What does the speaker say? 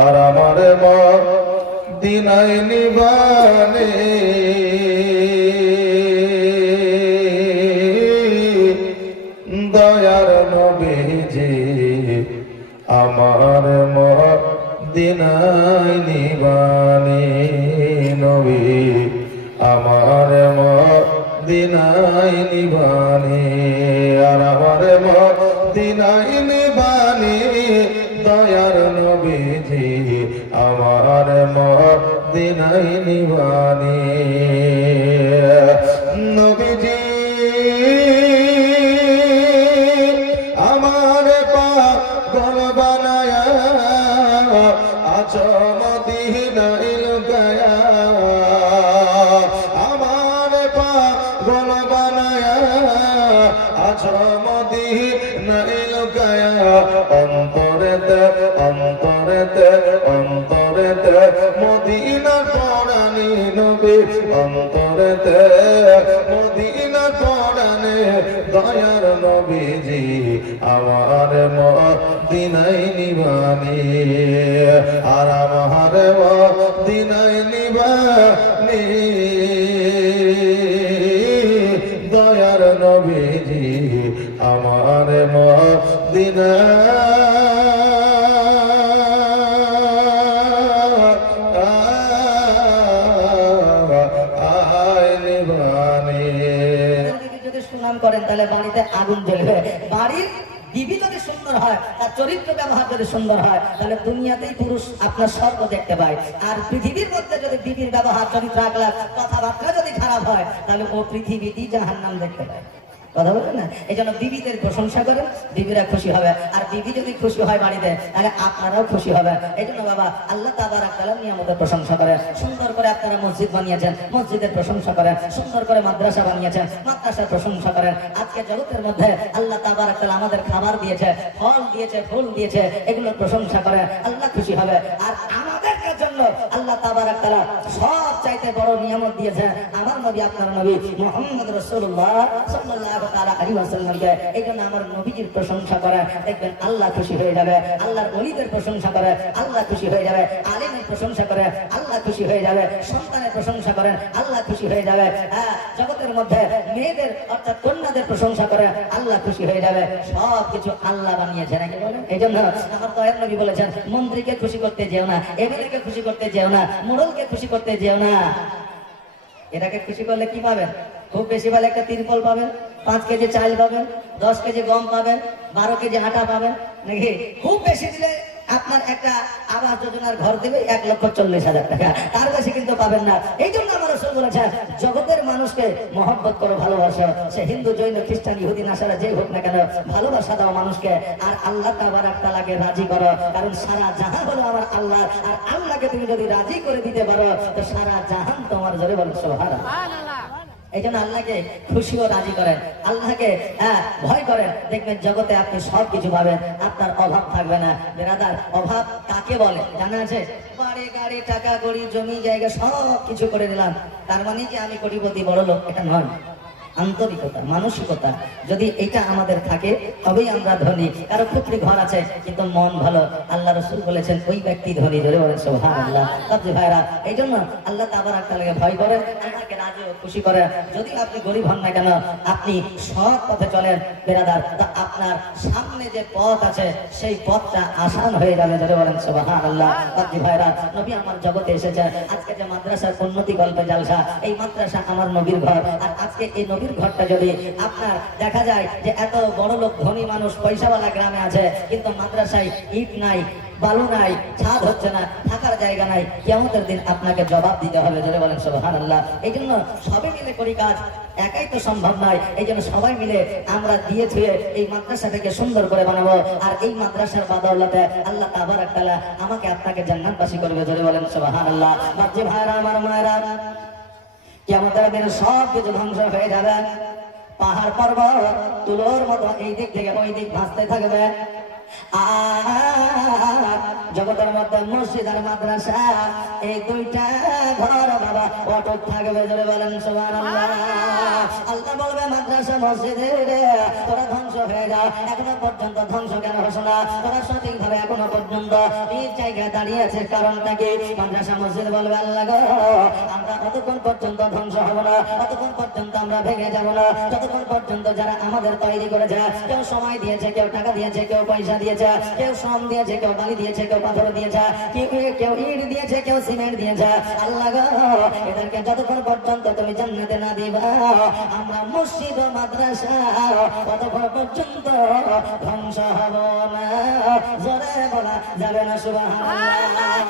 আর আমার মদিনায় নিবানে দয়ার নবীজি আমার মদিনায় নিবানে নবী আমার মদিনায় নিবানে আর আমার মদিনায় নিবানে দয়ার নবীজি আমার মদিনায় নিবানে নবীজি আমার পাগল বানায়া আছো মদিনায় লুকায়া আমার পাগল বানায়া আছো মদিনায় লুকায়া অন্তরেতে অন্তরেতে অন্তরেতে মদিনা পরানি নবী অন্তরেতে মদিনা পরানে দয়ার নবীজি আমার মদিনায় নিবানে আর আমার মদিনায় নিবানে দয়ার নবীজি আমার মদিনায় করেন তাহলে বাড়িতে আগুন জ্বলবে বাড়ির বিবি যদি সুন্দর হয় তার চরিত্র ব্যবহার যদি সুন্দর হয় তাহলে দুনিয়াতেই পুরুষ আপনার স্বর্গ দেখতে পায় আর পৃথিবীর মধ্যে যদি বিবির ব্যবহার চরিত্র আখলাক কথাবার্তা যদি খারাপ হয় তাহলে ও পৃথিবীতেই জাহান্নাম দেখতে পায় কথা বলছেন না এই জন্য বিবিদের প্রশংসা করেন বিবিরা খুশি হবে আর বিবি যদি খুশি হয় বাড়িতে তাহলে আপনারাও খুশি হবে এই জন্য বাবা আল্লাহ তাবারাক তাআলা নিয়ামতের প্রশংসা করেন সুন্দর করে আপনারা মসজিদ বানিয়েছেন মসজিদের প্রশংসা করেন সুন্দর করে মাদ্রাসা বানিয়েছেন মাদ্রাসার প্রশংসা করেন আজকে জগতের মধ্যে আল্লাহ তাবারাক তাআলা আমাদের খাবার দিয়েছে ফল দিয়েছে ফুল দিয়েছে এগুলোর প্রশংসা করেন আল্লাহ খুশি হবে আর আমাদের জন্য আল্লাহ তাবারাক তাআলা সব চাইতে বড় নিয়ামত দিয়েছে আমার নবী আপনার নবী মুহাম্মদ রাসূলুল্লাহ সাল্লাল্লাহু তাআলা আলাইহি ওয়াসাল্লামকে এই জন্য আমার নবীজির প্রশংসা করে দেখবেন আল্লাহ খুশি হয়ে যাবে আল্লাহর ওলিদের প্রশংসা করে আল্লাহ খুশি হয়ে যাবে আলেমের প্রশংসা করে আল্লাহ খুশি হয়ে যাবে সন্তানের প্রশংসা করেন আল্লাহ খুশি হয়ে যাবে হ্যাঁ জগতের মধ্যে মেয়েদের অর্থাৎ কন্যাদের প্রশংসা করে আল্লাহ খুশি হয়ে যাবে সব কিছু আল্লাহ বানিয়েছে নাকি বলেন এই জন্য আমার দয়ার নবী বলেছেন মন্ত্রীকে খুশি করতে যেও না এমএলএকে খুশি করতে যেও না মোড়লকে খুশি করতে যেও না এটাকে খুশি করলে কি পাবেন খুব বেশি ভালো একটা তিরপল পাবেন 5 কেজি চাল পাবেন 10 কেজি গম পাবেন 12 কেজি আটা পাবেন নাকি খুব বেশি দিলে আপনার একটা আবাস যোজনার ঘর দেবে 1,40,000 টাকা তার বেশি কিন্তু পাবেন না এই জন্য আমার রাসূল বলেছেন জগতের মানুষকে মহব্বত করো ভালোবাসো সে হিন্দু জৈন খ্রিস্টান ইহুদি নাসারা যেই হোক না কেন ভালোবাসা দাও মানুষকে আর আল্লাহ তাবারাক তাআলাকে রাজি করো কারণ সারা জাহান হলো আমার আল্লাহ আর আল্লাহকে তুমি যদি রাজি করে দিতে পারো তো সারা জাহান তোমার জোরে বলো সুবহানাল্লাহ এই জন্য আল্লাহকে খুশি ও রাজি করেন আল্লাহকে ভয় করেন দেখবেন জগতে আপনি সব কিছু পাবেন আপনার অভাব থাকবে না বেরাদার অভাব কাকে বলে জানা আছে বাড়ি গাড়ি টাকা কড়ি জমি জায়গা সব কিছু করে দিলাম তার মানে কি আমি কোটিপতি বড় লোক এটা নয় আন্তরিকতা মানসিকতা যদি এটা আমাদের থাকে তবেই আমরা ধনী কারো পুত্রী ঘর আছে কিন্তু মন ভালো আল্লাহ রাসূল বলেছেন ওই ব্যক্তি ধনী ধরে বলেন সুবহানাল্লাহ তাবজি ভাইরা এই জন্য আল্লাহ তাবারাক তাআলাকে ভয় করেন আল্লাহকে রাজি ও খুশি করেন যদি আপনি গরিব হন না কেন আপনি সৎ পথে চলেন বেরাদার তা আপনার সামনে যে পথ আছে সেই পথটা আসান হয়ে যাবে ধরে বলেন সুবহানাল্লাহ তাবজি ভাইরা নবী আমার জগতে এসেছে আজকে যে মাদ্রাসার উন্নতি গল্পে জালসা এই মাদ্রাসা আমার নবীর ঘর আর আজকে এই ঘরটা যদি আপনার দেখা যায় যে এত বড় লোক ধনী মানুষ পয়সাওয়ালা গ্রামে আছে কিন্তু মাদ্রাসায় ইট নাই বালু নাই ছাদ হচ্ছে না থাকার জায়গা নাই কিয়ামতের দিন আপনাকে জবাব দিতে হবে জোরে বলেন সুবহানাল্লাহ এই জন্য সবাই মিলে করি কাজ একাই তো সম্ভব নয় এই জন্য সবাই মিলে আমরা দিয়ে ছুঁয়ে এই মাদ্রাসাটাকে সুন্দর করে বানাবো আর এই মাদ্রাসার বদৌলতে আল্লাহ তাবারাক তাআলা আমাকে আপনাকে জান্নাতবাসী করবে জোরে বলেন সুবহানাল্লাহ বাচ্চা ভাইরা আমার মায়েরা কিয়ামতের দিন সব কিছু ধ্বংস হয়ে যাবে পাহাড় পর্বত তুলোর মতো এই দিক থেকে ওই দিক ভাসতে থাকবে আর জগতের মধ্যে মসজিদ আর মাদ্রাসা এই দুইটা ঘর বাবা অটুট থাকবে, জোরে বলেন সুবহানাল্লাহ। আল্লাহ বলবে মাদ্রাসা মসজিদে তোরা ধ্বংস হয়ে যা, এখনো পর্যন্ত ধ্বংস কেন হস না? তোরা সঠিকভাবে এখনো পর্যন্ত এই জায়গায় দাঁড়িয়ে আছে, কারণটা কি? মাদ্রাসা মসজিদ বলবে আল্লাহ গো, আমরা ততক্ষণ পর্যন্ত ধ্বংস হব না, ততক্ষণ পর্যন্ত আমরা ভেঙে যাব না, যতক্ষণ পর্যন্ত যারা আমাদের তৈরি করেছে, কেউ সময় দিয়েছে, কেউ টাকা দিয়েছে, কেউ পয়সা দিয়েছে, কেউ শ্রম দিয়েছে, কেউ বালি দিয়েছে, কেউ পাথর দিয়েছে, কেউ ইট দিয়েছে, কেউ সিমেন্ট দিয়েছে, আল্লাহ গো এদেরকে যতক্ষণ পর্যন্ত তুমি জান্নাতে না দিবা, আমরা মসজিদ ও মাদ্রাসা ততক্ষণ পর্যন্ত ধ্বংস হব না। জোরে বলা যাবে না সুবহানাল্লাহ।